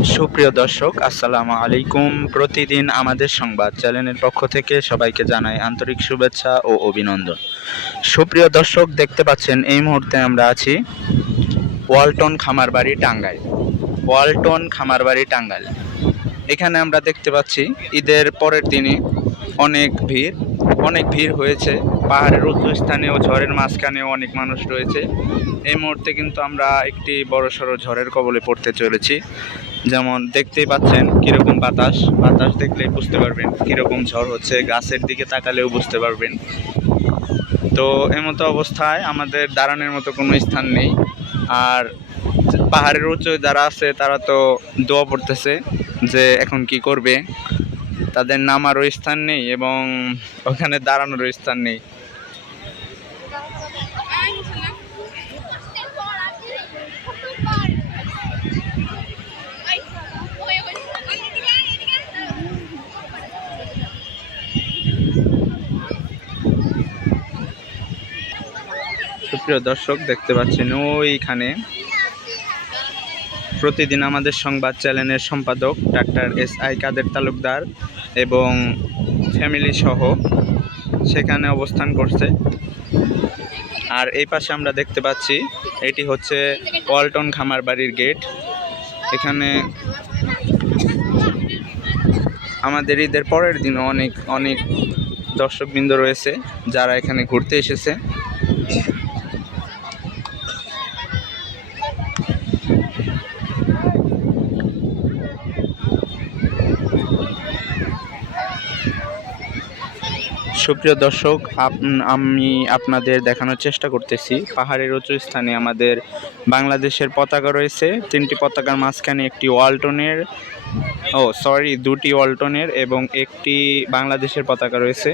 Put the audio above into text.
সুপ্রিয় দর্শক, আসসালামু আলাইকুম। প্রতিদিন আমাদের সংবাদ চ্যানেলের পক্ষ থেকে সবাইকে জানাই আন্তরিক শুভেচ্ছা ও অভিনন্দন। সুপ্রিয় দর্শক, দেখতে পাচ্ছেন এই মুহূর্তে আমরা আছি ওয়ালটন খামারবাড়ি টাঙ্গাইল। ওয়ালটন খামারবাড়ি টাঙ্গাইল, এখানে আমরা দেখতে পাচ্ছি ঈদের পরের দিনে অনেক ভিড় হয়েছে। পাহাড়ের উঁচু স্থানেও ঝড়ের মাঝখানেও অনেক মানুষ রয়েছে। এই মুহূর্তে কিন্তু আমরা একটি বড়সড় ঝড়ের কবলে পড়তে চলেছি। যেমন দেখতেই পাচ্ছেন কীরকম বাতাস দেখলেই বুঝতে পারবেন কীরকম ঝড় হচ্ছে, গাছের দিকে তাকালেও বুঝতে পারবেন। তো এমতো অবস্থায় আমাদের দাঁড়ানোর মতো কোনো স্থান নেই। আর পাহাড়ের উঁচু যারা আছে তারা তো দোয়া পড়তেছে যে এখন কি করবে, তাদের নামারও স্থান নেই এবং ওখানে দাঁড়ানোরও স্থান নেই। সুপ্রিয় দর্শক, দেখতে পাচ্ছেন ওইখানে প্রতিদিন আমাদের সংবাদ চ্যানেলের সম্পাদক ডাক্তার SI কাদের তালুকদার এবং ফ্যামিলি সহ সেখানে অবস্থান করছে। আর এই পাশে আমরা দেখতে পাচ্ছি এটি হচ্ছে ওয়ালটন খামারবাড়ির গেট। এখানে আমাদের ঈদের পরের দিনও অনেক দর্শকবৃন্দ রয়েছে যারা এখানে ঘুরতে এসেছে। সুপ্রিয় দর্শক, আমি আপনাদের দেখানোর চেষ্টা করতেছি পাহাড়ের উঁচু স্থানে আমাদের বাংলাদেশের পতাকা রয়েছে। তিনটি পতাকার মাঝখানে একটি ওয়ালটনের দুটি ওয়ালটনের এবং একটি বাংলাদেশের পতাকা রয়েছে।